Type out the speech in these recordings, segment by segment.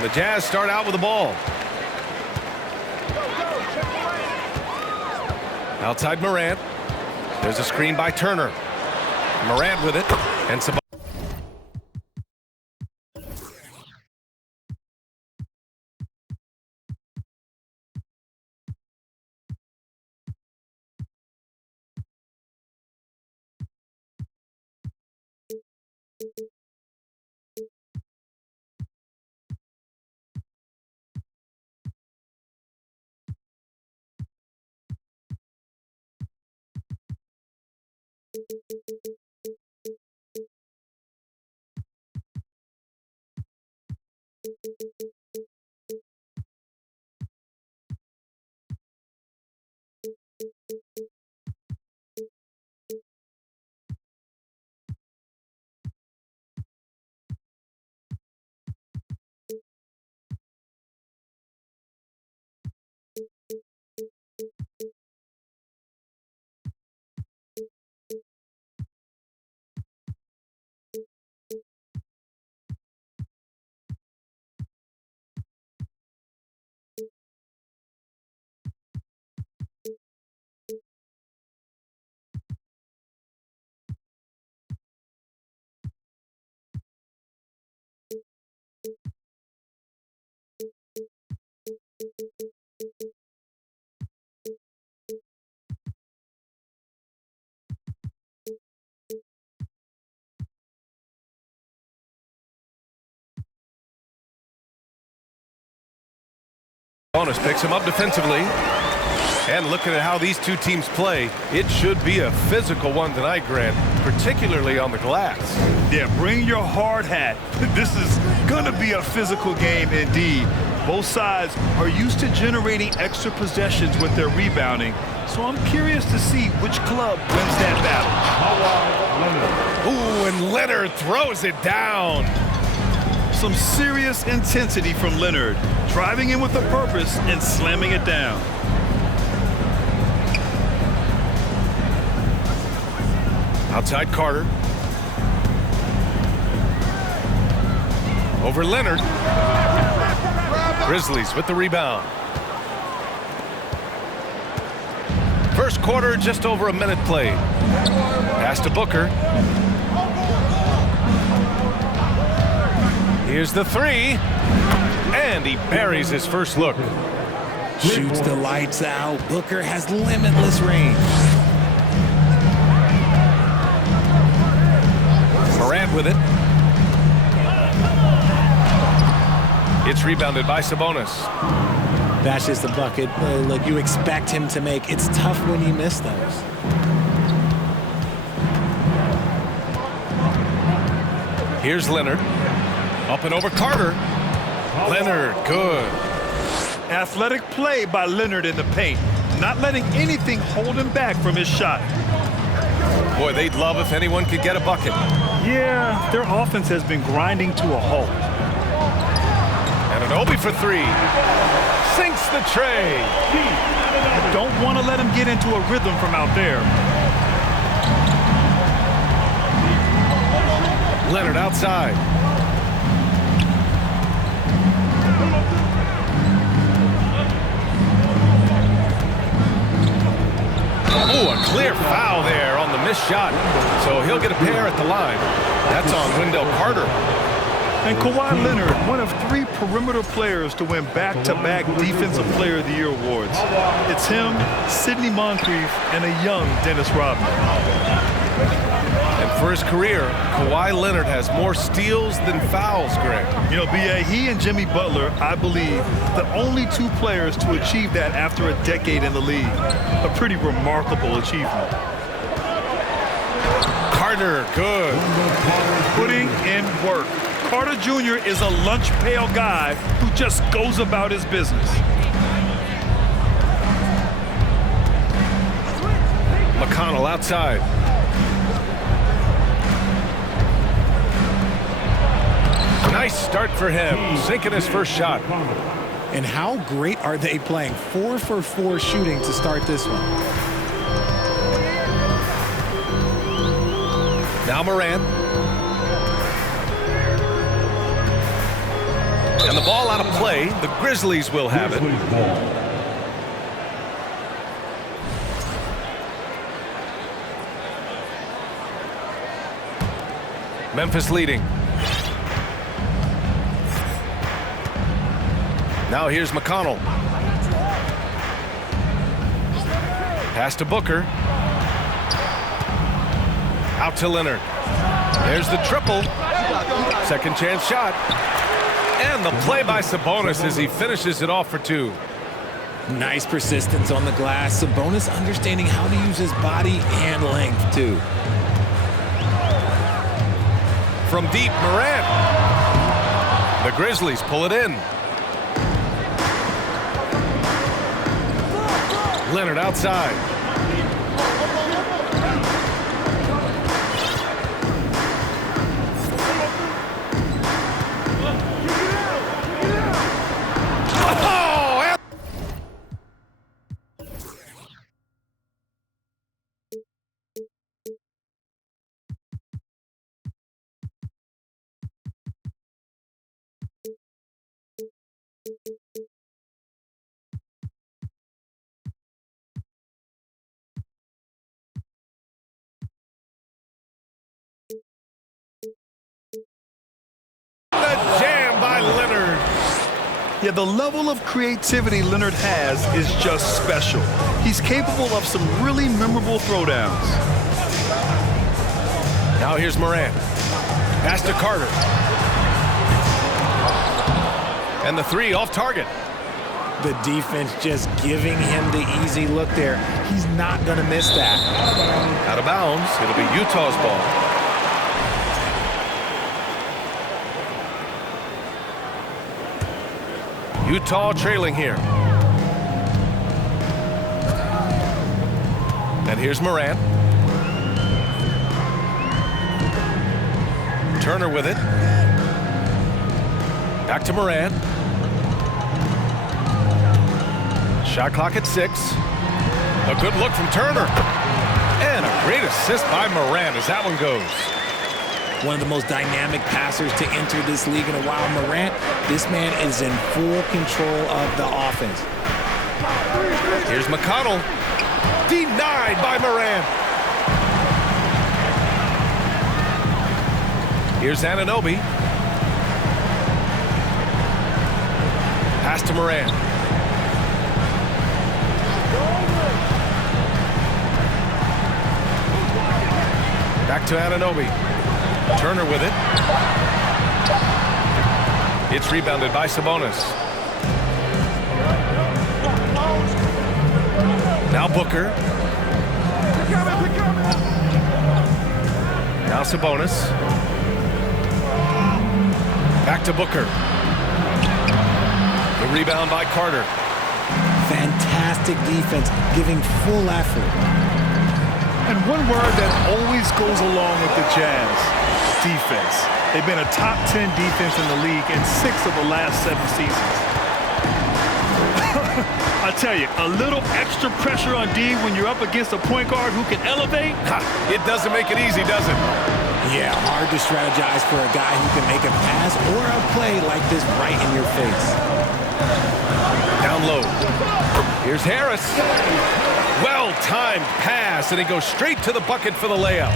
And the Jazz start out with the ball. Outside Morant. There's a screen by Turner. Morant with it. And Sabonis. Picks him up defensively. And looking at how these two teams play, it should be a physical one tonight, Grant, particularly on the glass. Yeah, bring your hard hat. This is going to be a physical game indeed. Both sides are used to generating extra possessions with their rebounding, so I'm curious to see which club wins that battle. Ooh, and Leonard throws it down. Some serious intensity from Leonard, driving in with a purpose and slamming it down. Outside Carter. Over Leonard. Grizzlies with the rebound. First quarter, just over a minute played. Pass to Booker. Here's the three. And he buries his first look. Shoots the lights out. Booker has limitless range. Morant with it. It's rebounded by Sabonis. That's just the bucket. Look, you expect him to make. It's tough when you miss those. Here's Leonard. Up and over Carter. Leonard, good. Athletic play by Leonard in the paint, not letting anything hold him back from his shot. Boy, they'd love if anyone could get a bucket. Yeah, their offense has been grinding to a halt. And an Obi for three. Sinks the tray. You don't want to let him get into a rhythm from out there. Leonard outside. Oh, a clear foul there on the missed shot. So he'll get a pair at the line. That's on Wendell Carter. And Kawhi Leonard, one of 3 perimeter players to win back-to-back Defensive Player of the Year awards. It's him, Sidney Moncrief, and a young Dennis Rodman. And for his career, Kawhi Leonard has more steals than fouls, Greg. You know, B.A., he and Jimmy Butler, I believe, the only 2 players to achieve that after a decade in the league. A pretty remarkable achievement. Carter, good. Putting in work. Carter Jr. is a lunch pail guy who just goes about his business. McConnell outside. Nice start for him, sinking his first shot. And how great are they playing? 4 for 4 shooting to start this one. Now Morant. And the ball out of play. The Grizzlies will have it. Memphis leading. Now here's McConnell. Pass to Booker. Out to Leonard. There's the triple. Second chance shot. And the play by Sabonis as he finishes it off for two. Nice persistence on the glass. Sabonis understanding how to use his body and length, too. From deep, Morant. The Grizzlies pull it in. Leonard outside. Jam by Leonard. Yeah, the level of creativity Leonard has is just special. He's capable of some really memorable throwdowns. Now here's Morant. Pass to Carter. And the three off target. The defense just giving him the easy look there. He's not going to miss that. Out of bounds. It'll be Utah's ball. Utah trailing here. And here's Morant. Turner with it. Back to Morant. Shot clock at 6. A good look from Turner. And a great assist by Morant as that one goes. One of the most dynamic passers to enter this league in a while. Morant, this man is in full control of the offense. Here's McConnell. Denied by Morant. Here's Anunoby. Pass to Morant. Back to Anunoby. Turner with it. It's rebounded by Sabonis. Now Booker. Now Sabonis. Back to Booker. The rebound by Carter. Fantastic defense, giving full effort. And one word that always goes along with the Jazz, defense. They've been a top 10 defense in the league in 6 of the last 7 seasons. I tell you, a little extra pressure on D when you're up against a point guard who can elevate. It doesn't make it easy, does it? Yeah, hard to strategize for a guy who can make a pass or a play like this right in your face. Down low. Here's Harris. Well-timed pass, and he goes straight to the bucket for the layup.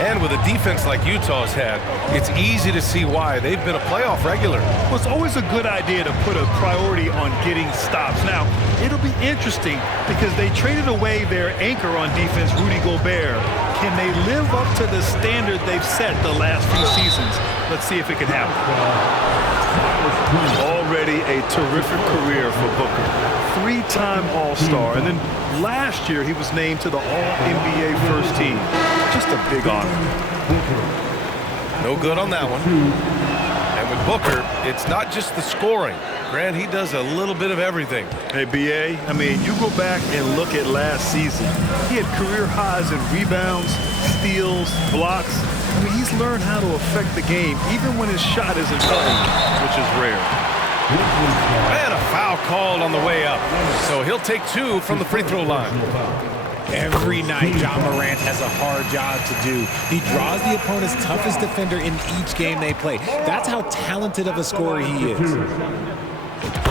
And with a defense like Utah's had, it's easy to see why they've been a playoff regular. Well, it's always a good idea to put a priority on getting stops. Now, it'll be interesting because they traded away their anchor on defense, Rudy Gobert. Can they live up to the standard they've set the last few seasons? Let's see if it can happen. Already a terrific career for Booker. 3-time All-Star. And then last year, he was named to the All-NBA first team. Just a big honor. No good on that one. And with Booker, it's not just the scoring. Grant, he does a little bit of everything. Hey, B.A., I mean, you go back and look at last season. He had career highs in rebounds, steals, blocks. I mean, he's learned how to affect the game, even when his shot isn't falling, which is rare. And a foul called on the way up. So he'll take 2 from the free throw line. Every night, John Morant has a hard job to do. He draws the opponent's toughest defender in each game they play. That's how talented of a scorer he is.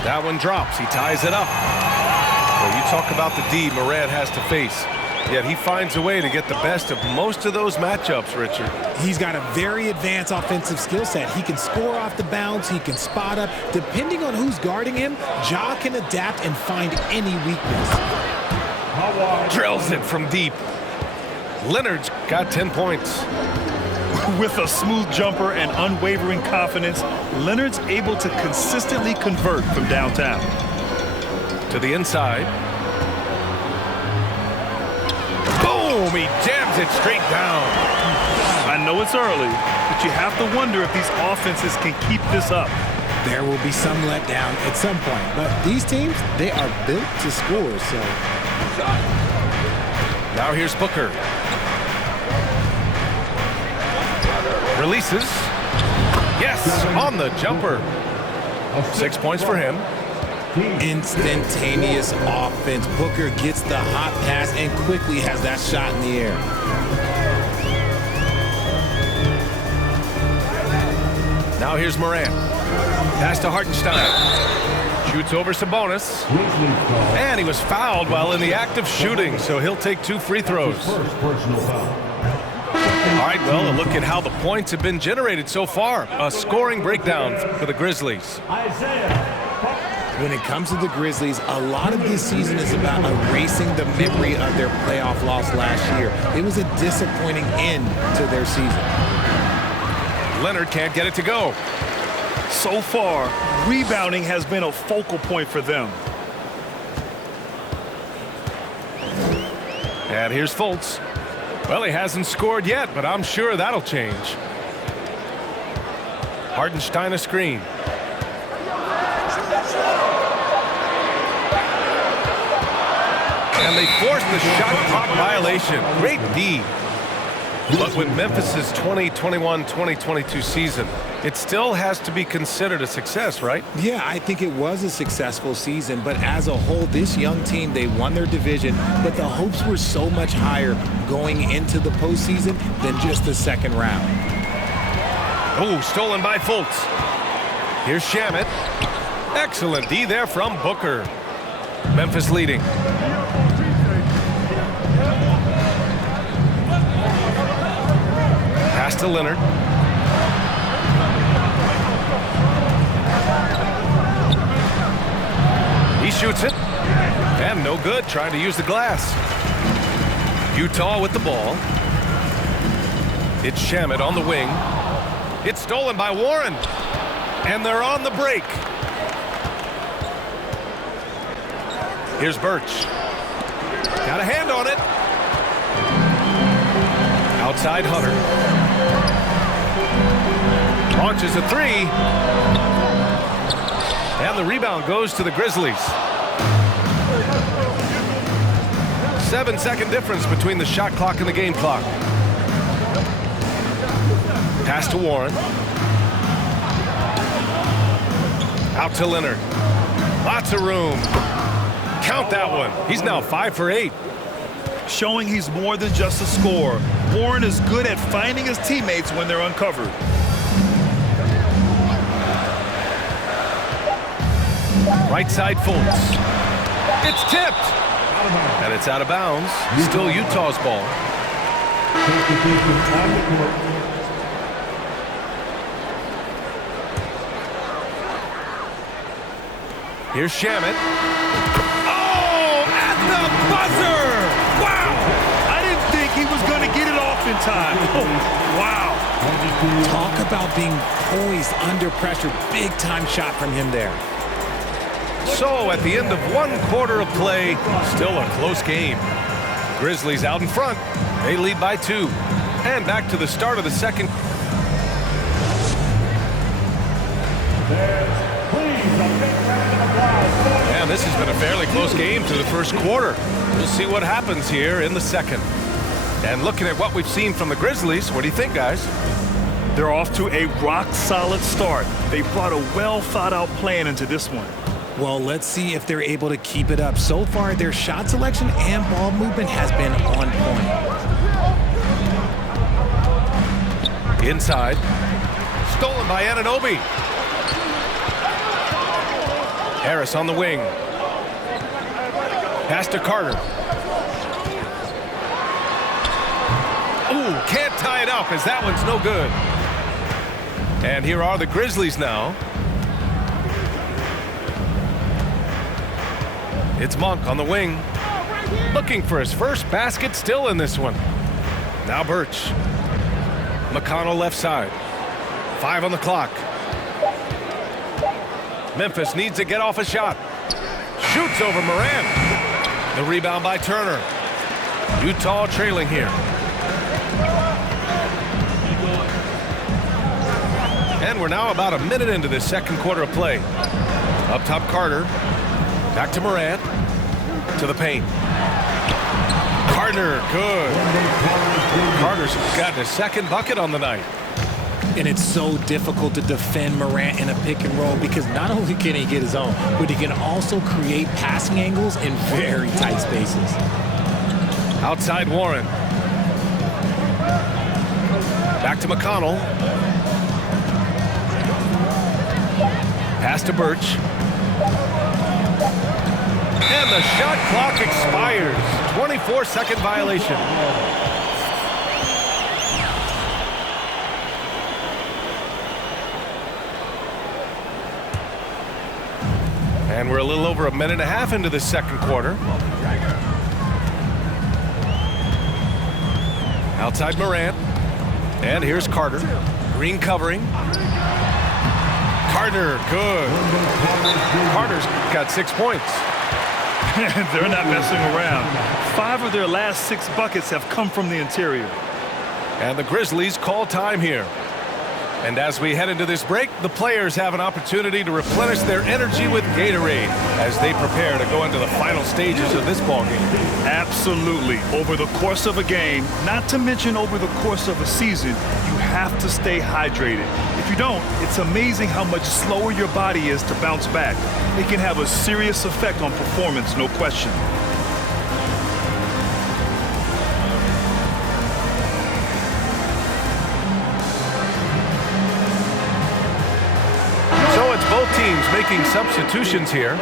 That one drops. He ties it up. Well, you talk about the D Morant has to face. Yet he finds a way to get the best of most of those matchups, Richard. He's got a very advanced offensive skill set. He can score off the bounce. He can spot up. Depending on who's guarding him, Ja can adapt and find any weakness. Drills it from deep. Leonard's got 10 points. With a smooth jumper and unwavering confidence, Leonard's able to consistently convert from downtown. To the inside. Boom! He jams it straight down. I know it's early, but you have to wonder if these offenses can keep this up. There will be some letdown at some point, but these teams, they are built to score, so. Now here's Booker. Releases. Yes, on the jumper. 6 points for him. Instantaneous offense. Booker gets the hot pass and quickly has that shot in the air. Now here's Morant. Pass to Hartenstein. Shoots over Sabonis. And he was fouled while in the act of shooting, so he'll take 2 free throws. All right, well, a look at how the points have been generated so far. A scoring breakdown for the Grizzlies. When it comes to the Grizzlies, a lot of this season is about erasing the memory of their playoff loss last year. It was a disappointing end to their season. Leonard can't get it to go. So far, rebounding has been a focal point for them. And here's Fultz. Well, he hasn't scored yet, but I'm sure that'll change. Hartenstein a screen. And they forced the shot clock violation. Great D. But with Memphis's 2021-2022 season, it still has to be considered a success, right? Yeah, I think it was a successful season, but as a whole, this young team, they won their division, but the hopes were so much higher going into the postseason than just the second round. Oh, stolen by Fultz. Here's Shamet. Excellent D there from Booker. Memphis leading. Pass to Leonard. He shoots it. And no good, trying to use the glass. Utah with the ball. It's Shamet on the wing. It's stolen by Warren. And they're on the break. Here's Birch. Got a hand on it. Outside Hunter. Launches a 3. And the rebound goes to the Grizzlies. 7-second difference between the shot clock and the game clock. Pass to Warren. Out to Leonard. Lots of room. Count that one. He's now 5 for 8. Showing he's more than just a scorer. Warren is good at finding his teammates when they're uncovered. Right side Fultz. It's tipped. And it's out of bounds. Still Utah's ball. Here's Shamet. Oh, at the buzzer! Wow! I didn't think he was going to get it off in time. Oh, wow. Talk about being poised under pressure. Big time shot from him there. So at the end of 1 quarter of play, still a close game. Grizzlies out in front. They lead by 2. And back to the start of the second. And this has been a fairly close game to the first quarter. We'll see what happens here in the second. And looking at what we've seen from the Grizzlies, what do you think, guys? They're off to a rock-solid start. They brought a well-thought-out plan into this one. Well, let's see if they're able to keep it up. So far, their shot selection and ball movement has been on point. Inside. Stolen by Anunoby. Harris on the wing. Pass to Carter. Ooh, can't tie it up as that one's no good. And here are the Grizzlies now. It's Monk on the wing. Looking for his first basket, still in this one. Now Birch. McConnell left side. 5 on the clock. Memphis needs to get off a shot. Shoots over Morant. The rebound by Turner. Utah trailing here. And we're now about a minute into this second quarter of play. Up top, Carter. Back to Morant. To the paint. Carter, good. Carter's got a second bucket on the night. And it's so difficult to defend Morant in a pick and roll because not only can he get his own, but he can also create passing angles in very tight spaces. Outside Warren. Back to McConnell. Pass to Birch. And the shot clock expires. 24-second violation. And we're a little over a minute and a half into the second quarter. Outside Morant. And here's Carter. Green covering. Carter, good. Carter's got 6 points. They're not messing around. 5 of their last 6 buckets have come from the interior. And the Grizzlies call time here. And as we head into this break, the players have an opportunity to replenish their energy with Gatorade as they prepare to go into the final stages of this ballgame. Absolutely. Over the course of a game, not to mention over the course of a season, you have to stay hydrated. If you don't, it's amazing how much slower your body is to bounce back. It can have a serious effect on performance, no question. Both teams making substitutions here.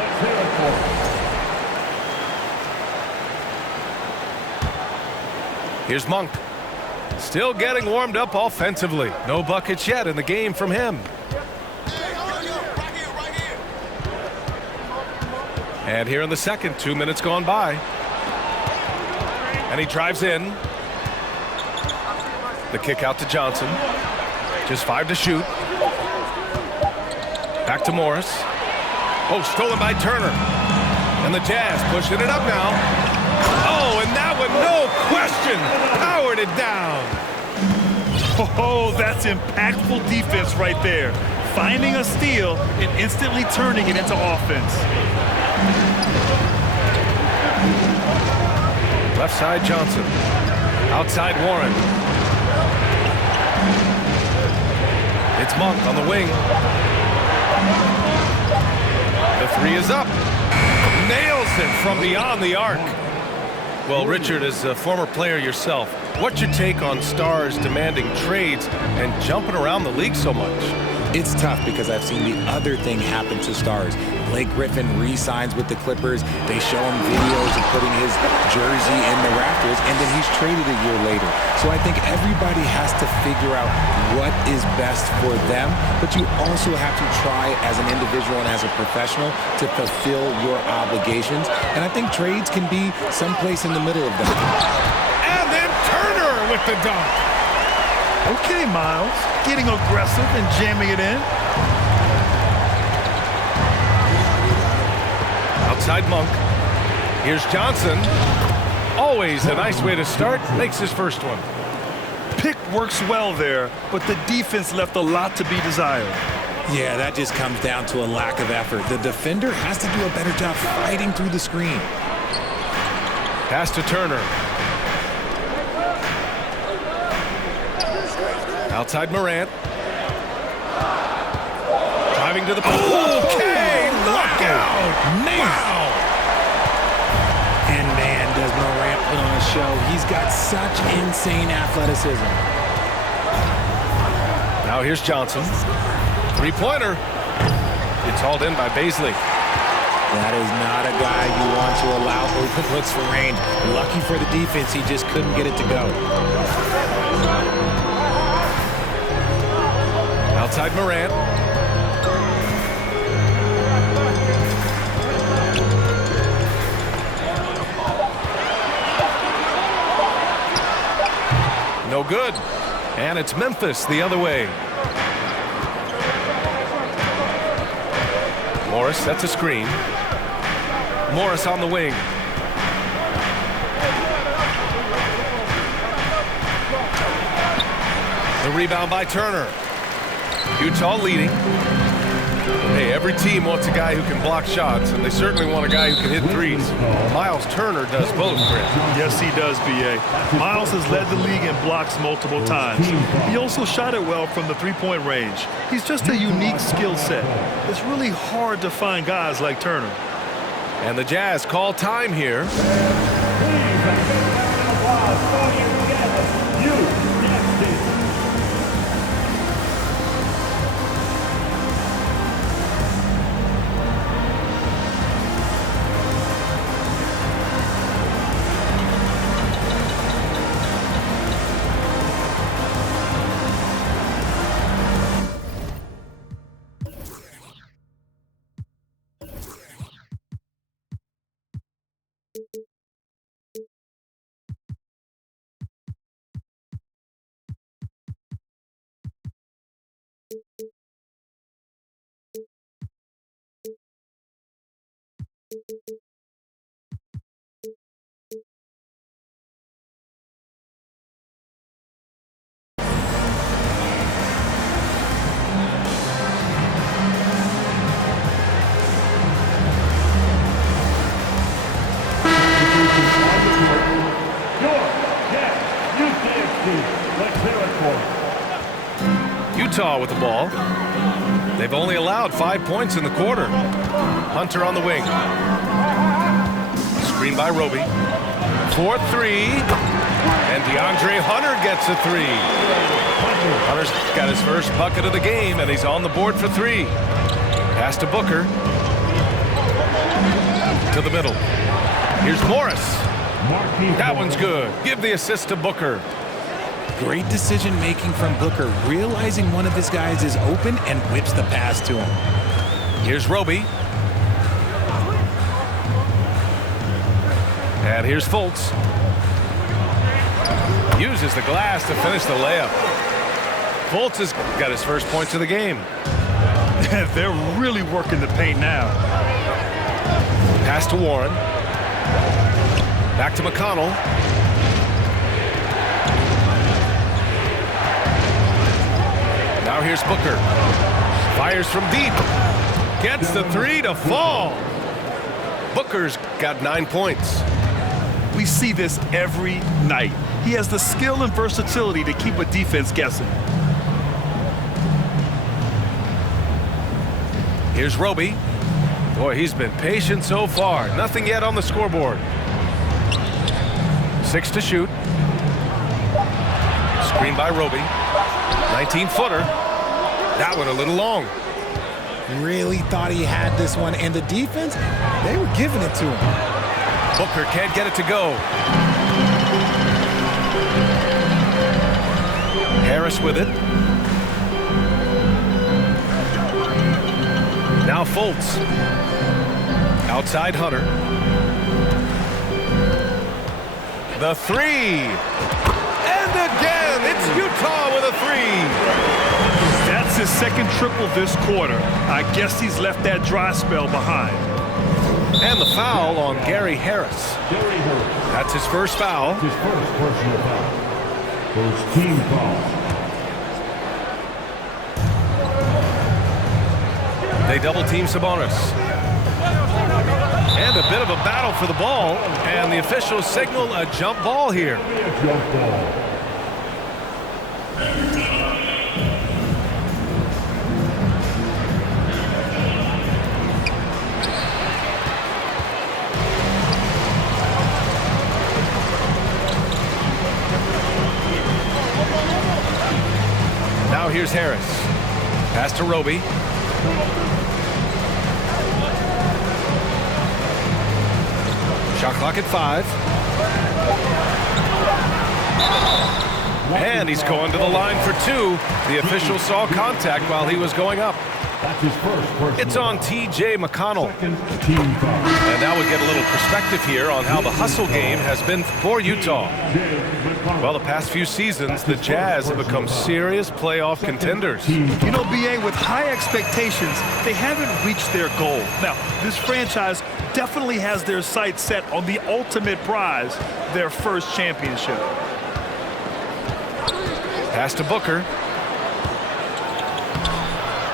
Here's Monk. Still getting warmed up offensively. No buckets yet in the game from him. And here in the second, 2 minutes gone by. And he drives in. The kick out to Johnson. Just 5 to shoot. Back to Morris. Oh, stolen by Turner. And the Jazz pushing it up now. Oh, and that one, no question, powered it down. Oh, that's impactful defense right there. Finding a steal and instantly turning it into offense. Left side Johnson. Outside Warren. It's Monk on the wing. The 3 is up. Nails it from beyond the arc. Well, Richard, as a former player yourself, what's your take on stars demanding trades and jumping around the league so much? It's tough because I've seen the other thing happen to stars. Blake Griffin re-signs with the Clippers. They show him videos of putting his jersey in the rafters, and then he's traded a year later. So I think everybody has to figure out what is best for them, but you also have to try as an individual and as a professional to fulfill your obligations. And I think trades can be someplace in the middle of that. And then Turner with the dunk. Okay, Miles, getting aggressive and jamming it in. Outside Monk. Here's Johnson. Always a nice way to start. Makes his first one. Pick works well there, but the defense left a lot to be desired. Yeah, that just comes down to a lack of effort. The defender has to do a better job fighting through the screen. Pass to Turner. Outside Morant. Driving to the... Okay, look out! Man. Wow! And man, does Morant put on a show. He's got such insane athleticism. Now here's Johnson. Three-pointer. It's hauled in by Baisley. That is not a guy you want to allow open looks for range. Lucky for the defense, he just couldn't get it to go. Outside Morant. No good. And it's Memphis the other way. Morris sets a screen. Morris on the wing. The rebound by Turner. Utah leading. Hey, every team wants a guy who can block shots, and they certainly want a guy who can hit threes. Miles Turner does both, Chris. Yes, he does, B.A. Miles has led the league in blocks multiple times. He also shot it well from the three-point range. He's just a unique skill set. It's really hard to find guys like Turner. And the Jazz call time here. Utah with the ball. They've only allowed 5 points in the quarter. Hunter on the wing. Screen by Roby. 4-3. And DeAndre Hunter gets a three. Hunter's got his first bucket of the game, and he's on the board for three. Pass to Booker. To the middle. Here's Morris. That one's good. Give the assist to Booker. Great decision-making from Booker, realizing one of his guys is open and whips the pass to him. Here's Roby. And here's Fultz. Uses the glass to finish the layup. Fultz has got his first points of the game. They're really working the paint now. Pass to Warren. Back to McConnell. Now here's Booker. Fires from deep. Gets the three to fall. Booker's got 9 points. We see this every night. He has the skill and versatility to keep a defense guessing. Here's Roby. Boy, he's been patient so far. Nothing yet on the scoreboard. 6 to shoot. Screen by Roby. 19-footer. That one a little long. Really thought he had this one, and the defense, they were giving it to him. Booker can't get it to go. Harris with it. Now Fultz. Outside Hunter. The three. And again, it's Utah with a three. That's his second triple this quarter. I guess he's left that dry spell behind. And the foul on Gary Harris. That's his first foul. His first personal foul. First team foul. They double team Sabonis. And a bit of a battle for the ball. And the officials signal a jump ball here. Jump ball. here's Harris. Pass to Roby. Shot clock at 5. And he's going to the line for 2. The official saw contact while he was going up. That's his first personal. It's on T.J. McConnell. Second team foul. And now we get a little perspective here on how the hustle game has been for Utah. Well, the past few seasons, the Jazz have become serious playoff contenders. You know, B.A., with high expectations, they haven't reached their goal. Now, this franchise definitely has their sights set on the ultimate prize, their first championship. Pass to Booker.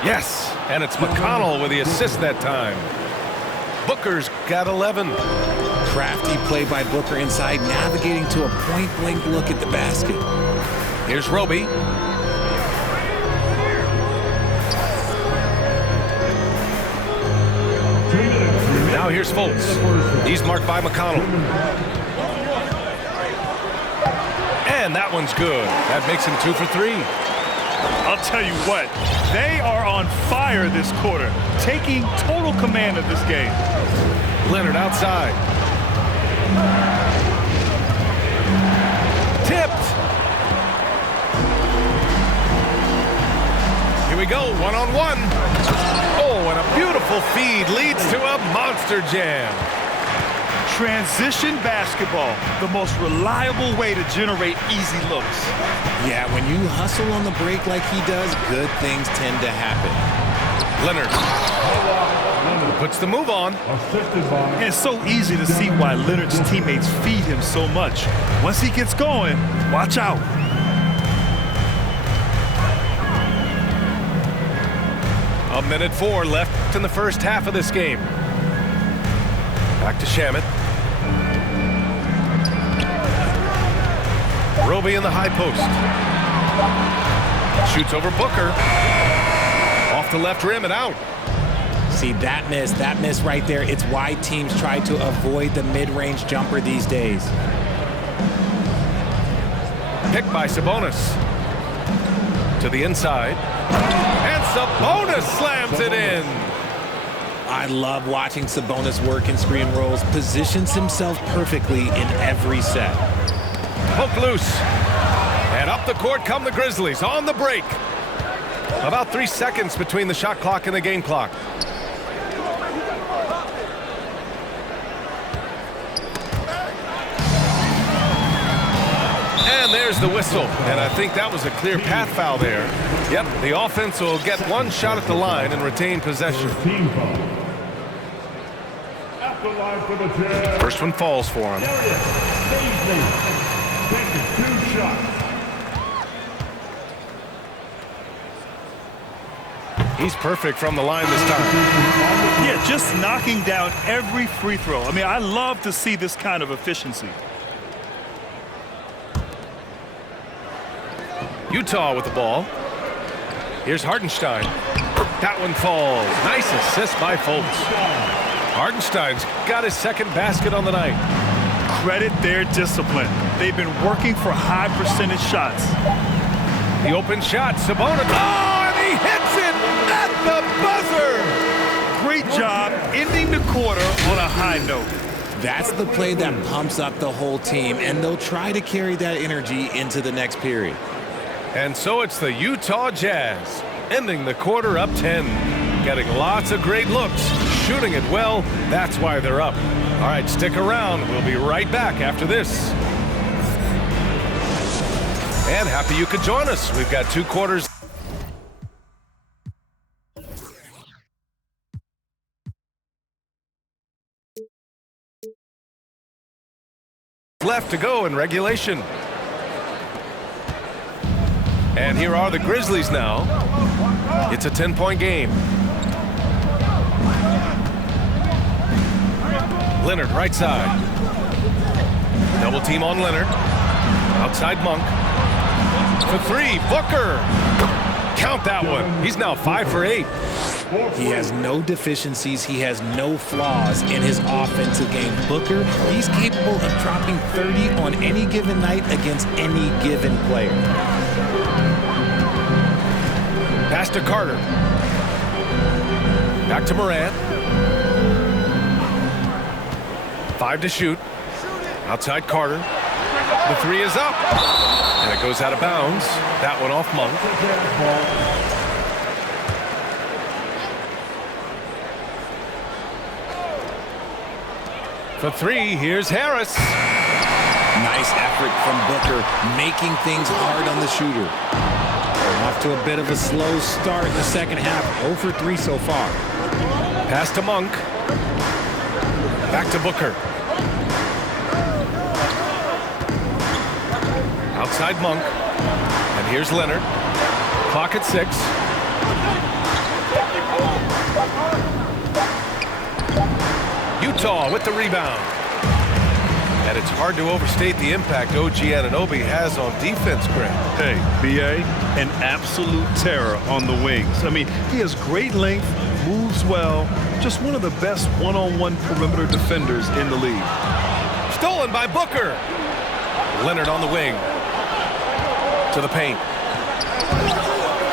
Yes, and it's McConnell with the assist that time. Booker's got 11. Crafty play by Booker inside, navigating to a point-blank look at the basket. Here's Roby. Now here's Fultz. He's marked by McConnell. And that one's good. That makes him 2 for 3. I'll tell you what, they are on fire this quarter, taking total command of this game. Leonard outside. Tipped. Here we go, one-on-one. Oh, and a beautiful feed leads to a monster jam. Transition basketball, the most reliable way to generate easy looks. Yeah, when you hustle on the break like he does, good things tend to happen. Leonard puts the move on. Assisted by. And it's so easy to see why Leonard's teammates feed him so much. Once he gets going, watch out. A minute 4 left in the first half of this game. Back to Shamet. Roby in the high post. Shoots over Booker. Off the left rim and out. See, that miss right there, it's why teams try to avoid the mid-range jumper these days. Picked by Sabonis. To the inside. And Sabonis slams it in. I love watching Sabonis work in screen rolls, positions himself perfectly in every set. Poke loose. And up the court come the Grizzlies on the break. About 3 seconds between the shot clock and the game clock. And there's the whistle. And I think that was a clear path foul there. Yep, the offense will get one shot at the line and retain possession. Team foul. At the line for the Jazz. First one falls for him. There it is. Taking 2 shots. He's perfect from the line this time. Yeah, just knocking down every free throw. I mean, I love to see this kind of efficiency. Utah with the ball. Here's Hartenstein. That one falls. Nice assist by Fultz. Hartenstein's got his second basket on the night. Credit their discipline. They've been working for high percentage shots. The open shot, Sabonis. Oh, and he hits it at the buzzer. Great job ending the quarter on a high note. That's the play that pumps up the whole team, and they'll try to carry that energy into the next period. And so it's the Utah Jazz, ending the quarter up 10. Getting lots of great looks, shooting it well, that's why they're up. All right, stick around. We'll be right back after this. And happy you could join us. We've got 2 quarters left to go in regulation. And here are the Grizzlies now. It's a 10-point game. Leonard, right side. Double team on Leonard. Outside Monk. For 3, Booker. Count that one. He's now 5 for 8. He has no deficiencies. He has no flaws in his offensive game. Booker, he's capable of dropping 30 on any given night against any given player. Pass to Carter. Back to Morant. 5 to shoot. Outside Carter. The 3 is up. And it goes out of bounds. That one off Monk. For 3, here's Harris. Nice effort from Booker, making things hard on the shooter. Off to a bit of a slow start in the second half. 0 for 3 so far. Pass to Monk. Back to Booker. Outside Monk. And here's Leonard. Clock at 6. Utah with the rebound. And it's hard to overstate the impact OG Anunoby has on defense, Greg. Hey, B.A., an absolute terror on the wings. I mean, he has great length, moves well, just one of the best one-on-one perimeter defenders in the league. Stolen by Booker. Leonard on the wing. To the paint.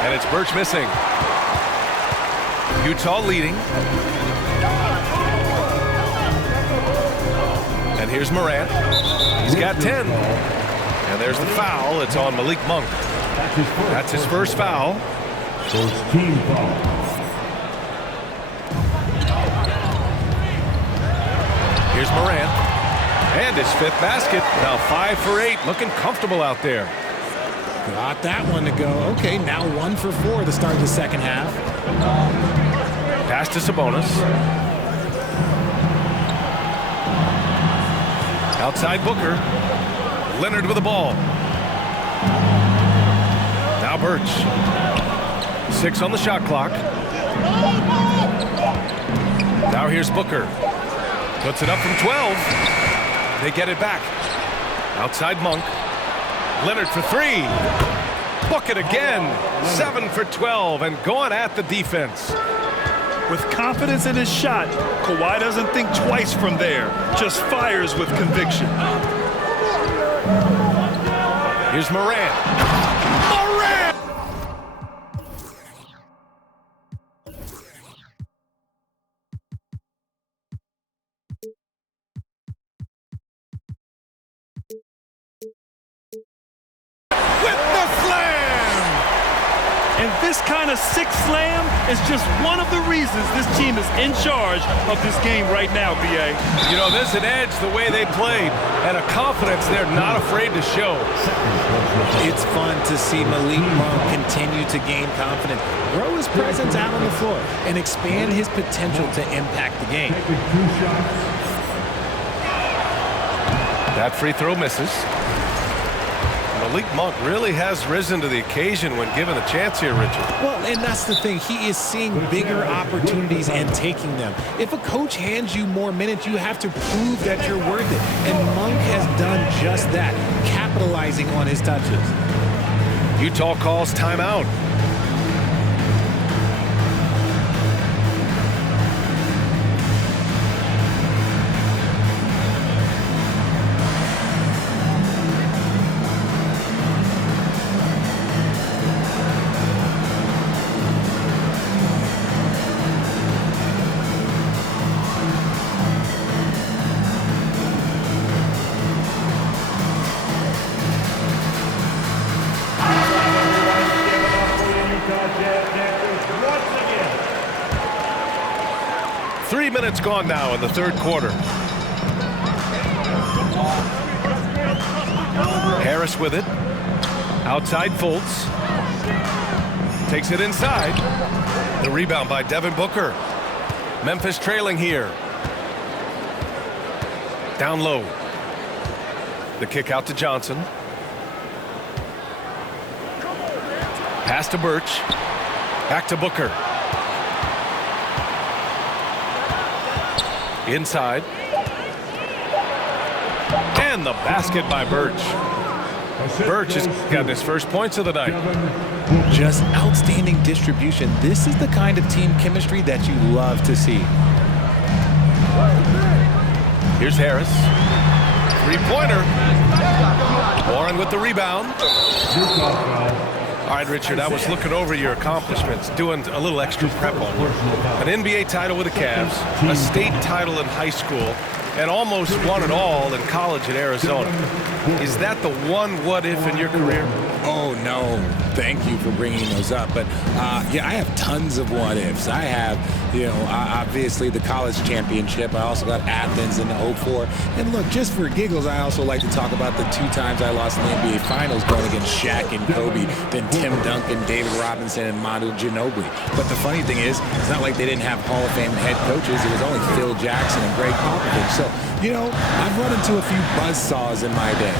And it's Birch missing. Utah leading. And here's Morant. He's got 10. And there's the foul. It's on Malik Monk. That's his first foul. First team foul. Here's Morant. And his 5th basket. Now 5 for 8. Looking comfortable out there. Got that one to go. Okay, now 1 for 4 to start the second half. Pass to Sabonis. Outside Booker. Leonard with the ball. Now Birch. 6 on the shot clock. Now here's Booker. Puts it up from 12. They get it back. Outside Monk. Leonard for 3. Book it again. 7 for 12 and going at the defense. With confidence in his shot, Kawhi doesn't think twice from there. Just fires with conviction. Here's Morant. Morant! With the slam! And this kind of sick slam is just one of the reasons this team is in charge of this game right now, B.A. You know, there's an edge the way they played and a confidence they're not afraid to show. It's fun to see Malik Monk continue to gain confidence, grow his presence out on the floor, and expand his potential to impact the game. That free throw misses. Malik Monk really has risen to the occasion when given a chance here, Richard. Well, and that's the thing. He is seeing bigger opportunities and taking them. If a coach hands you more minutes, you have to prove that you're worth it. And Monk has done just that, capitalizing on his touches. Utah calls timeout. Minutes gone now in the third quarter. Harris with it. Outside Fultz. Takes it inside. The rebound by Devin Booker. Memphis trailing here. Down low. The kick out to Johnson. Pass to Birch. Back to Booker. Inside. And the basket by Birch. Birch has gotten his first points of the night. Just outstanding distribution. This is the kind of team chemistry that you love to see. Here's Harris. Three-pointer. Warren with the rebound. All right, Richard, I was looking over your accomplishments, doing a little extra prep on you. An NBA title with the Cavs, a state title in high school, and almost won it all in college at Arizona. Is that the one what-if in your career? Oh, no. Thank you for bringing those up. But, yeah, I have tons of what-ifs. I have, obviously the college championship. I also got Athens in '04. And, look, just for giggles, I also like to talk about the 2 times I lost in the NBA Finals going against Shaq and Kobe, then Tim Duncan, David Robinson, and Manu Ginobili. But the funny thing is, it's not like they didn't have Hall of Fame head coaches. It was only Phil Jackson and Greg Popovich. So, I've run into a few buzzsaws in my day.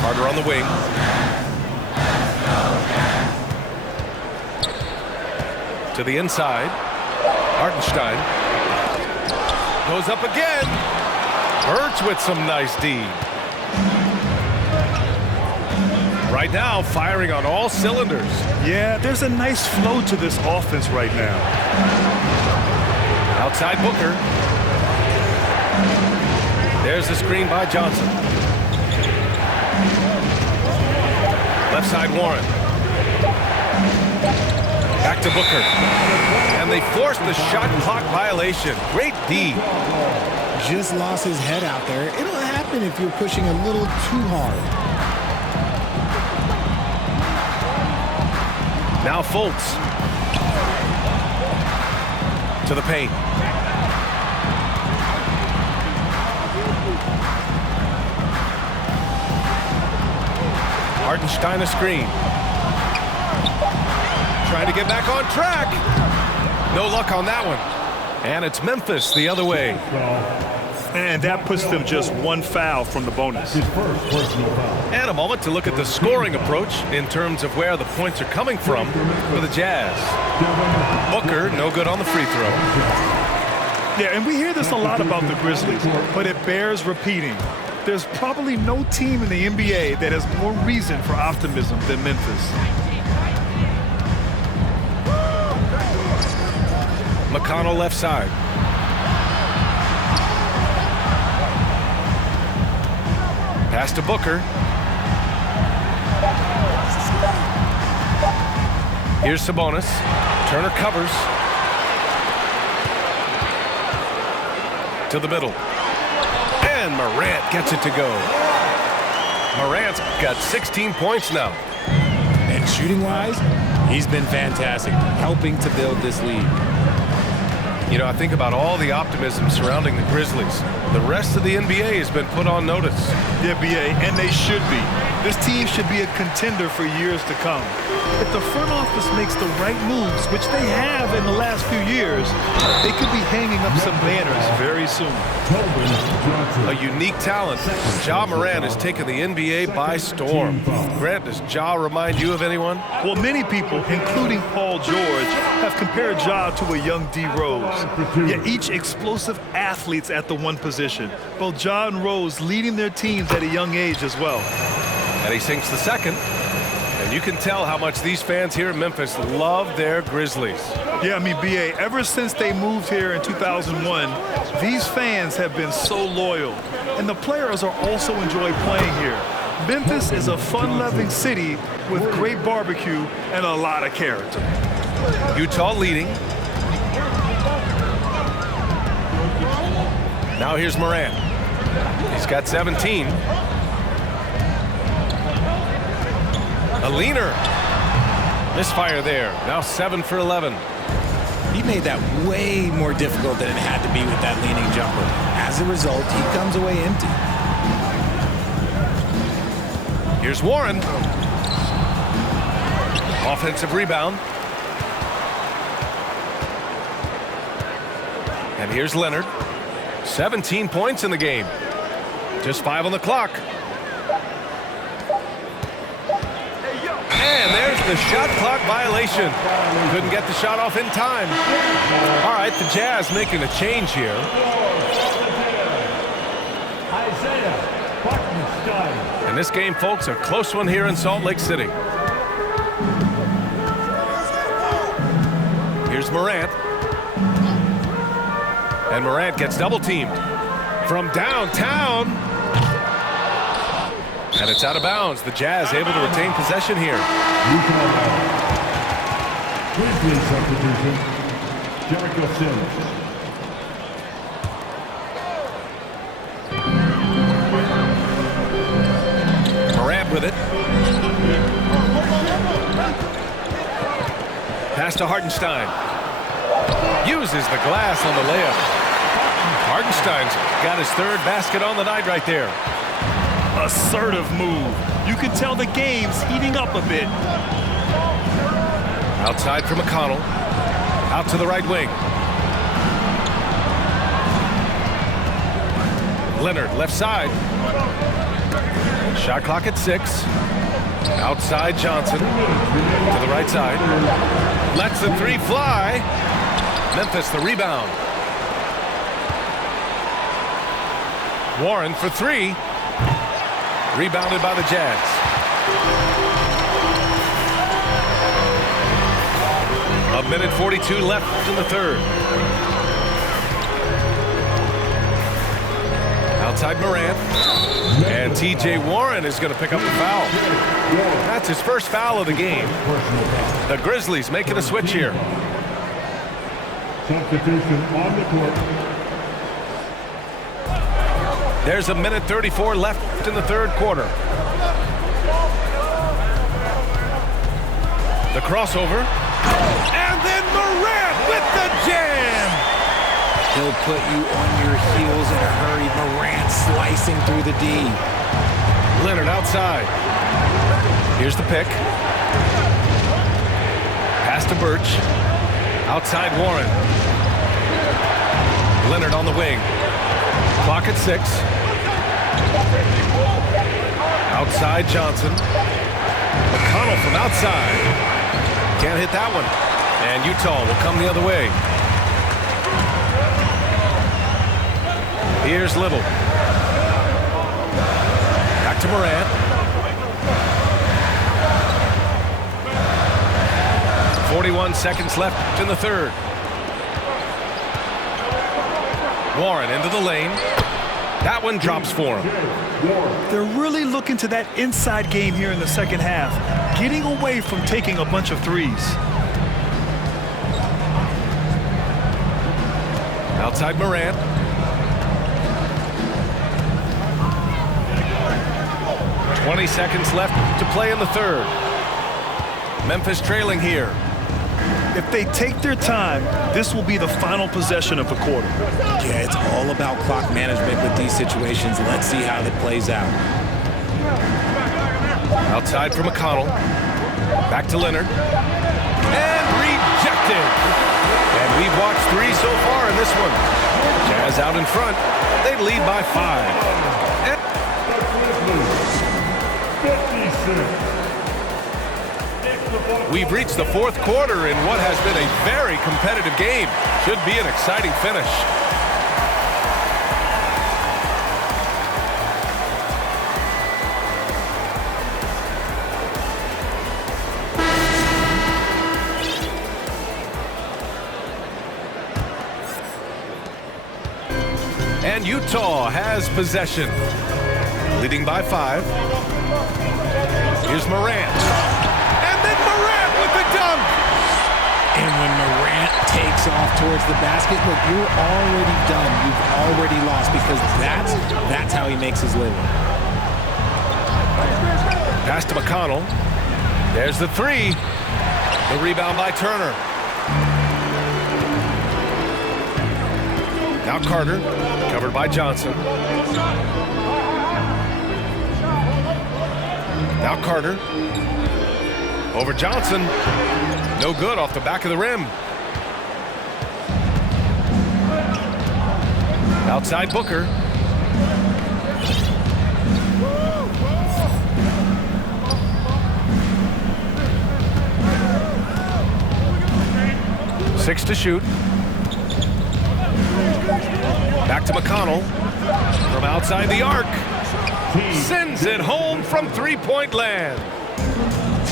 Carter on the wing. To the inside. Hartenstein. Goes up again. Hurts with some nice D. Right now, firing on all cylinders. Yeah, there's a nice flow to this offense right now. Outside Booker. There's the screen by Johnson. Left side Warren. Back to Booker. And they forced the shot clock violation. Great D. Just lost his head out there. It'll happen if you're pushing a little too hard. Now Fultz. To the paint. Hartenstein a screen. Trying to get back on track. No luck on that one. And it's Memphis the other way. And that puts them just 1 foul from the bonus. And a moment to look at the scoring approach in terms of where the points are coming from for the Jazz. Booker, no good on the free throw. Yeah, and we hear this a lot about the Grizzlies, but it bears repeating. There's probably no team in the NBA that has more reason for optimism than Memphis. McConnell left side. Pass to Booker. Here's Sabonis. Turner covers. To the middle. And Morant gets it to go. Morant's got 16 points now. And shooting-wise, he's been fantastic, helping to build this lead. I think about all the optimism surrounding the Grizzlies. The rest of the NBA has been put on notice. Yeah, BA, and they should be. This team should be a contender for years to come. If the front office makes the right moves, which they have in the last few years, they could be hanging up some banners very soon. A unique talent. Ja Morant has taken the NBA by storm. Grant, does Ja remind you of anyone? Well, many people, including Paul George, have compared Ja to a young D. Rose. Yet each explosive athletes at the one position. Both Ja and Rose leading their teams at a young age as well. And he sinks the second. And you can tell how much these fans here in Memphis love their Grizzlies. Yeah, I mean, BA, ever since they moved here in 2001, these fans have been so loyal. And the players are also enjoy playing here. Memphis is a fun-loving city with great barbecue and a lot of character. Utah leading. Now here's Morant. He's got 17. A leaner. Misfire there. Now 7 for 11. He made that way more difficult than it had to be with that leaning jumper. As a result, he comes away empty. Here's Warren. Offensive rebound. And here's Leonard. 17 points in the game. Just 5 on the clock. And there's the shot clock violation. Couldn't get the shot off in time. All right, the Jazz making a change here. And this game, folks, a close one here in Salt Lake City. Here's Morant. And Morant gets double-teamed from downtown. And it's out of bounds. The Jazz able to retain possession here. Grizzlies substitution, Jericho Sims. Morant with it. Pass to Hartenstein. Uses the glass on the layup. Hartenstein's got his third basket on the night right there. Assertive move. You can tell the game's heating up a bit. Outside for McConnell. Out to the right wing. Leonard, left side. Shot clock at 6. Outside Johnson. To the right side. Lets the three fly. Memphis the rebound. Warren for 3. Rebounded by the Jazz. A minute 42 left in the third. Outside Morant. And T.J. Warren is going to pick up the foul. That's his first foul of the game. The Grizzlies making a switch here. Substitution on the court. There's a minute 34 left in the third quarter. The crossover. And then Morant with the jam. He'll put you on your heels in a hurry. Morant slicing through the D. Leonard outside. Here's the pick. Pass to Birch. Outside Warren. Leonard on the wing. Clock at 6. Outside Johnson. McConnell from outside. Can't hit that one. And Utah will come the other way. Here's Little. Back to Morant. 41 seconds left in the third. Warren into the lane. That one drops for him. They're really looking to that inside game here in the second half, getting away from taking a bunch of threes. Outside Morant. .20 seconds left to play in the third. Memphis trailing here. If they take their time, this will be the final possession of the quarter. Yeah, it's all about clock management with these situations. Let's see how that plays out. Outside for McConnell. Back to Leonard. And rejected. And we've watched 3 so far in this one. Jazz out in front. They lead by 5. And 56. we've reached the fourth quarter in what has been a very competitive game. Should be an exciting finish. And Utah has possession, leading by 5. Here's Morant. And then Morant with the dunk. And when Morant takes off towards the basket, look, you're already done. You've already lost, because that's how he makes his living. Pass to McConnell. There's the 3. The rebound by Turner. Now Carter, covered by Johnson. Now Carter. Over Johnson. No good, off the back of the rim. Outside Booker. Six to shoot. Back to McConnell. From outside the arc. Sends it home from three-point land.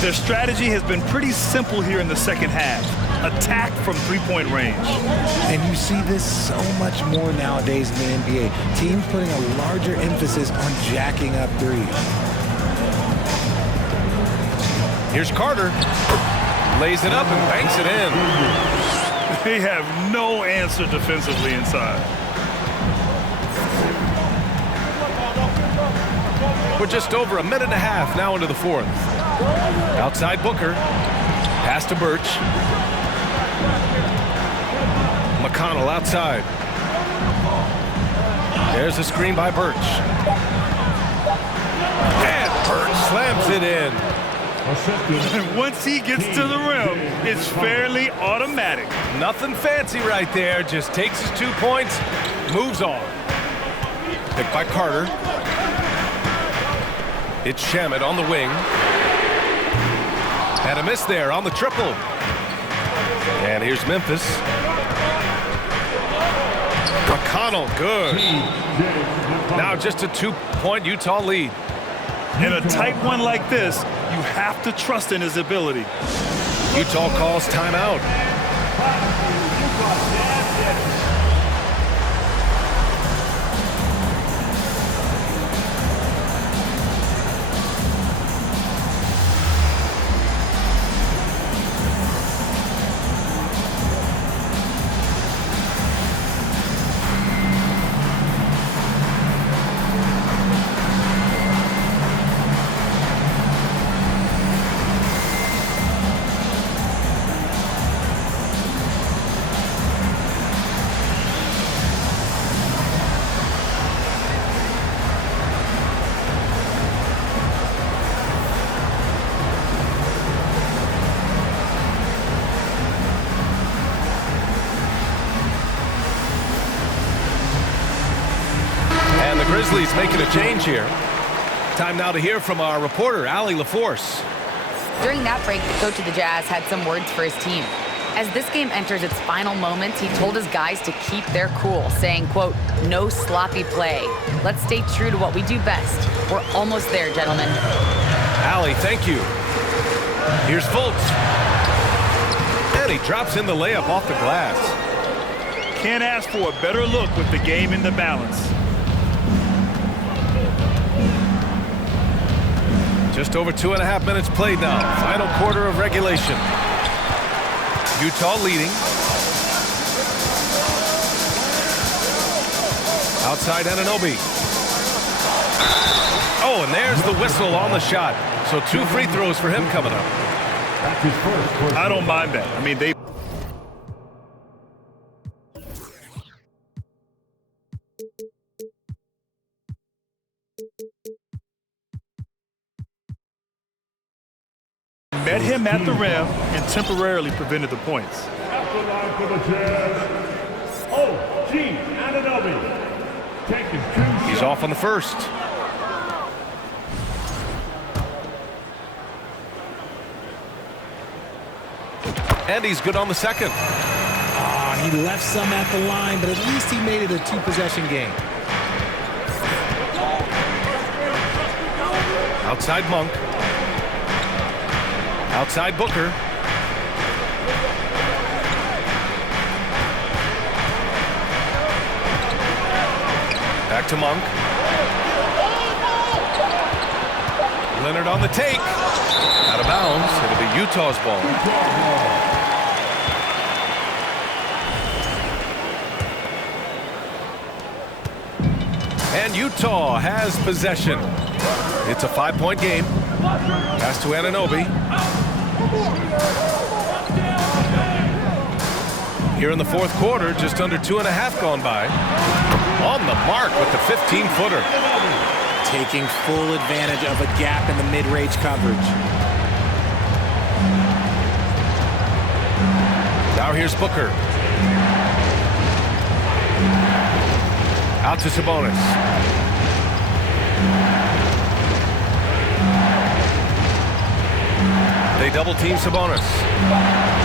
Their strategy has been pretty simple here in the second half. Attack from three-point range. And you see this so much more nowadays in the NBA. Teams putting a larger emphasis on jacking up threes. Here's Carter. Lays it up and banks it in. They have no answer defensively inside. We're just over a minute and a half now into the fourth. Outside Booker. Pass to Birch. McConnell outside. There's a screen by Birch. And Birch slams it in. Once he gets to the rim, it's fairly automatic. Nothing fancy right there. Just takes his 2 points, moves on. Picked by Carter. It's Shamet on the wing. And a miss there on the triple. And here's Memphis. McConnell, good. Now just a 2-point Utah lead. In a tight one like this, you have to trust in his ability. Utah calls timeout. Grizzlies making a change here. Time now to hear from our reporter, Allie LaForce. During that break, the coach of the Jazz had some words for his team. As this game enters its final moments, he told his guys to keep their cool, saying, quote, "No sloppy play. Let's stay true to what we do best. We're almost there, gentlemen." Allie, thank you. Here's Fultz. And he drops in the layup off the glass. Can't ask for a better look with the game in the balance. Just over 2.5 minutes played now. Final quarter of regulation. Utah leading. Outside Anunoby. Oh, and there's the whistle on the shot. So 2 free throws for him coming up. I don't mind that. I mean, they met him at the rim and temporarily prevented the points. At the line for the Jazz, O.G. Anunoby. Taking 2 He's off on the first. And he's good on the second. He left some at the line, but at least he made it a 2-possession game. Outside Monk. Outside Booker. Back to Monk. Leonard on the take. Out of bounds. It'll be Utah's ball. And Utah has possession. It's a 5-point game. Pass to Anunoby. Here in the fourth quarter, just under 2.5 gone by. On the mark with the 15-footer. Taking full advantage of a gap in the mid-range coverage. Now here's Booker. Out to Sabonis. They double-team Sabonis.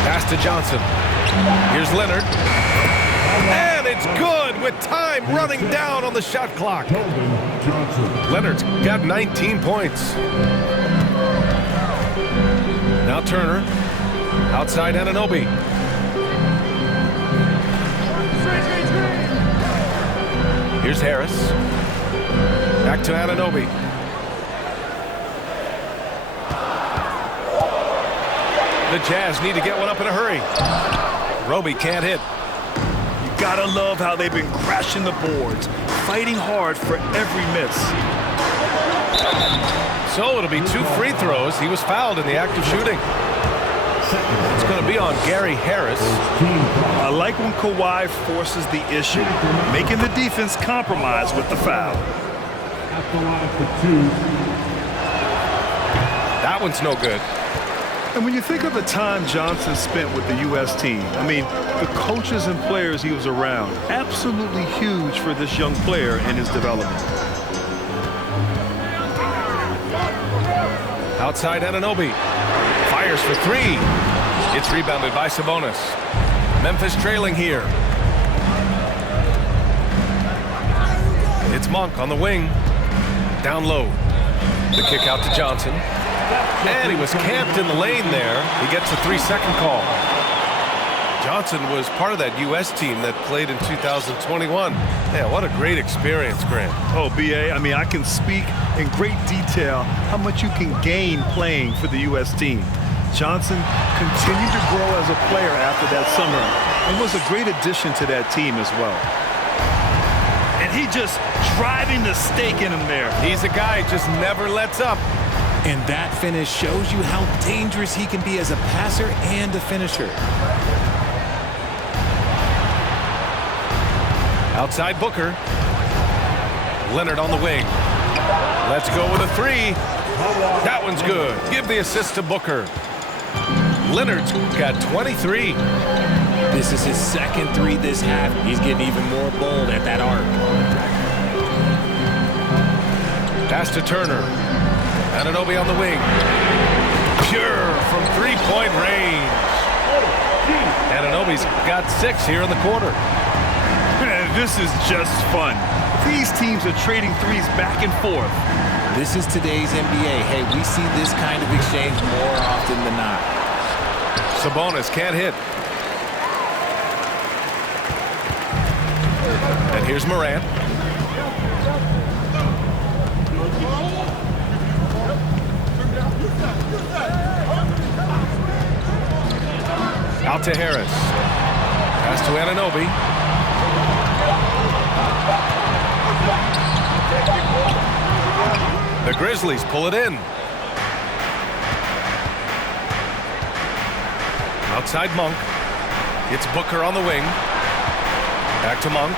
Pass to Johnson. Here's Leonard. And it's good with time running down on the shot clock. Leonard's got 19 points. Now Turner. Outside Anunoby. Here's Harris. Back to Anunoby. The Jazz need to get one up in a hurry. Roby can't hit. You gotta love how they've been crashing the boards, fighting hard for every miss. So it'll be 2 free throws. He was fouled in the act of shooting. It's going to be on Gary Harris. I like when Kawhi forces the issue, making the defense compromise with the foul. At the line for 2. That one's no good. And when you think of the time Johnson spent with the U.S. team, I mean, the coaches and players he was around, absolutely huge for this young player in his development. Outside Anunoby. Fires for 3. It's rebounded by Sabonis. Memphis trailing here. It's Monk on the wing. Down low. The kick out to Johnson. And he was camped in the lane there. He gets a 3-second call. Johnson was part of that U.S. team that played in 2021. Yeah, what a great experience, Grant. Oh, B.A., I mean, I can speak in great detail how much you can gain playing for the U.S. team. Johnson continued to grow as a player after that summer and was a great addition to that team as well. And he just driving the stake in him there. He's a guy who just never lets up. And that finish shows you how dangerous he can be as a passer and a finisher. Outside Booker. Leonard on the wing. Let's go with a 3. That one's good. Give the assist to Booker. Leonard's got 23. This is his second 3 this half. He's getting even more bold at that arc. Pass to Turner. Anunoby on the wing. Pure from 3-point range. Anunoby's got 6 here in the quarter. This is just fun. These teams are trading threes back and forth. This is today's NBA. Hey, we see this kind of exchange more often than not. Sabonis can't hit. And here's Morant. Out to Harris. Pass to Anunoby. The Grizzlies pull it in. Outside Monk. It's Booker on the wing. Back to Monk.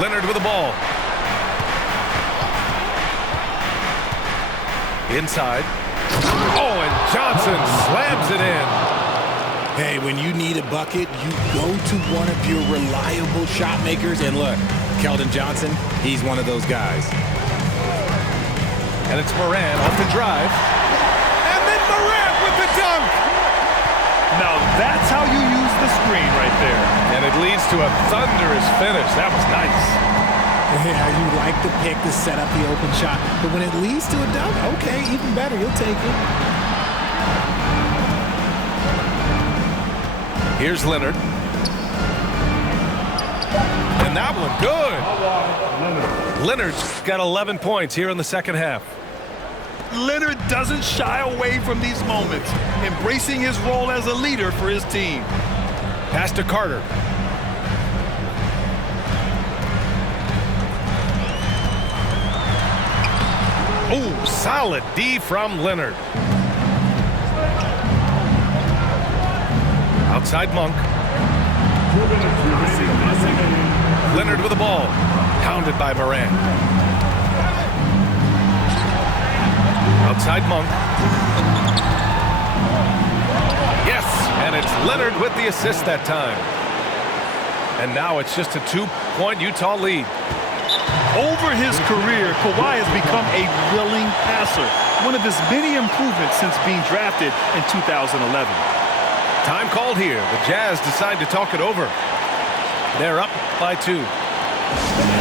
Leonard with the ball. Inside. Oh, and Johnson slams it in. Hey, when you need a bucket, you go to one of your reliable shot makers. And look, Keldon Johnson, he's one of those guys. And it's Morant off the drive. And then Morant with the dunk. Now that's how you use the screen right there. And it leads to a thunderous finish. That was nice. Yeah, you like the pick to set up the open shot. But when it leads to a dunk, okay, even better. You'll take it. Here's Leonard. And that one, good. Leonard's got 11 points here in the second half. Leonard doesn't shy away from these moments, embracing his role as a leader for his team. Pass to Carter. Oh, solid D from Leonard. Outside Monk. Leonard with the ball. Pounded by Morant. Outside Monk. Yes, and it's Leonard with the assist that time. And now it's just a 2-point Utah lead. Over his career, Kawhi has become a willing passer, one of his many improvements since being drafted in 2011. Time called here. The Jazz decide to talk it over. They're up by 2.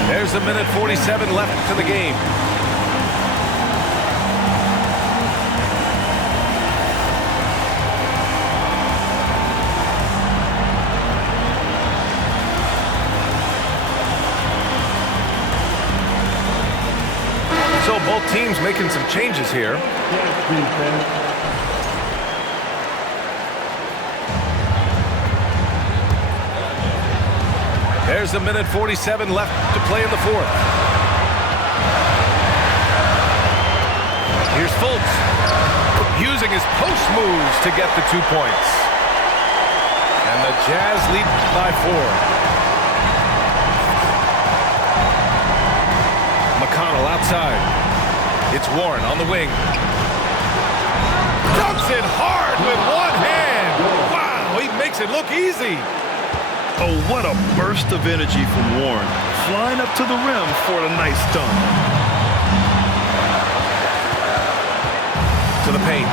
There's a minute 47 left to the game. So both teams making some changes here. There's a minute 47 left to play in the fourth. Here's Fultz, using his post moves to get the 2 points. And the Jazz lead by 4. McConnell outside. It's Warren on the wing. Dumps it hard with one hand. Wow, he makes it look easy. Oh, what a burst of energy from Warren. Flying up to the rim for a nice dunk. To the paint.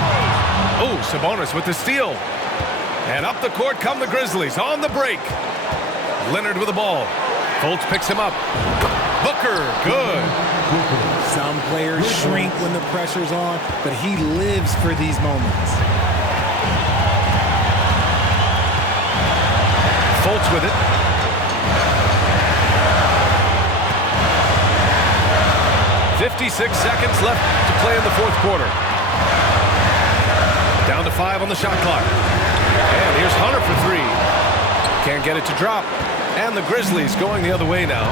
Oh, Sabonis with the steal. And up the court come the Grizzlies on the break. Leonard with the ball. Fultz picks him up. Booker, good. Some players shrink when the pressure's on, but he lives for these moments. Fultz with it. "56 seconds left to play in the fourth quarter. Down to 5 on the shot clock. And here's Hunter for 3. Can't get it to drop. And the Grizzlies going the other way now.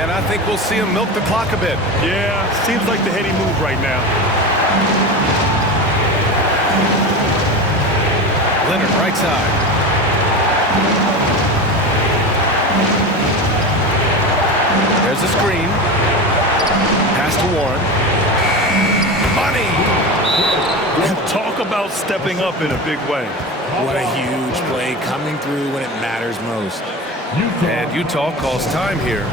And I think we'll see him milk the clock a bit. Yeah, seems like the heady move right now. Leonard right side. There's a screen. Pass to Warren. Money! Talk about stepping up in a big way. What a huge play coming through when it matters most. And Utah calls time here.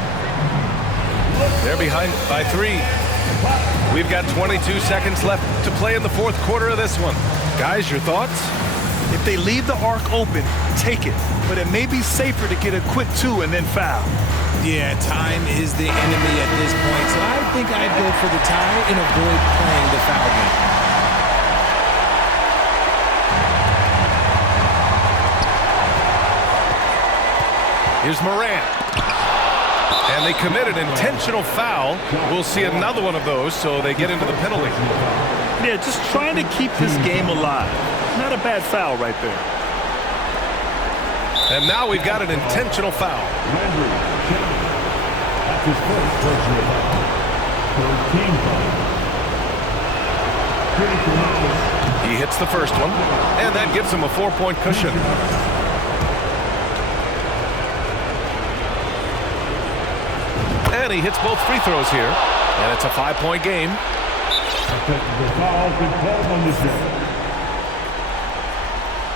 They're behind by 3. We've got 22 seconds left to play in the fourth quarter of this one. Guys, your thoughts? If they leave the arc open, take it. But it may be safer to get a quick 2 and then foul. Yeah, time is the enemy at this point, so I think I'd go for the tie and avoid playing the foul game. Here's Morant. And they commit an intentional foul. We'll see another one of those, so they get into the penalty. Yeah, just trying to keep this game alive. Not a bad foul right there. And now we've got an intentional foul. That's his first personal foul. Third team foul. He hits the first one, and that gives him a 4-point cushion. And he hits both free throws here, and it's a 5-point game. Technical foul been called on the Jazz.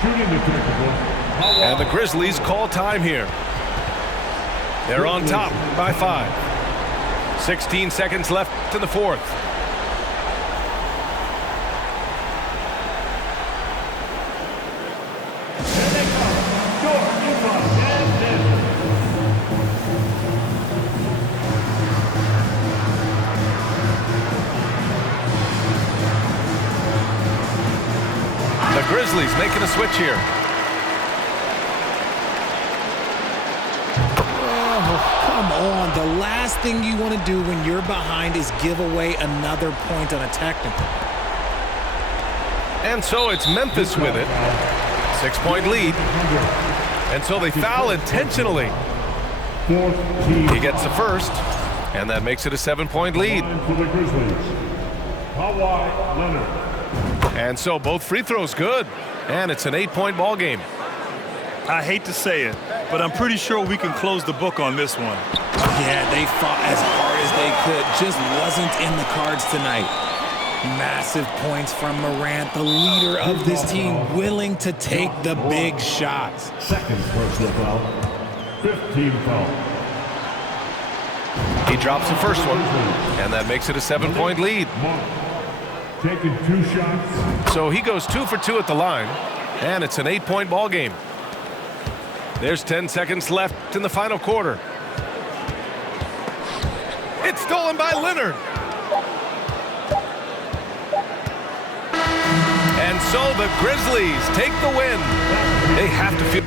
Shooting the technical. And the Grizzlies call time here. They're on top by 5. 16 seconds left to the fourth. Here they come. Utah Jazz. The Grizzlies making a switch here. Come on, the last thing you want to do when you're behind is give away another point on a technical. And so it's Memphis with it. 6-point lead. And so they foul intentionally. He gets the first, and that makes it a 7-point lead. For the Grizzlies, Kawhi Leonard. And so both free throws good, and it's an 8-point ball game. I hate to say it, but I'm pretty sure we can close the book on this one. Yeah, they fought as hard as they could. Just wasn't in the cards tonight. Massive points from Morant, the leader of this team, willing to take the big shots. Second personal foul. 15 foul. He drops the first one, and that makes it a 7-point lead. Taking 2 shots. So he goes 2 for 2 at the line, and it's an 8-point ball game. There's 10 seconds left in the final quarter. It's stolen by Leonard. And so the Grizzlies take the win. They have to feel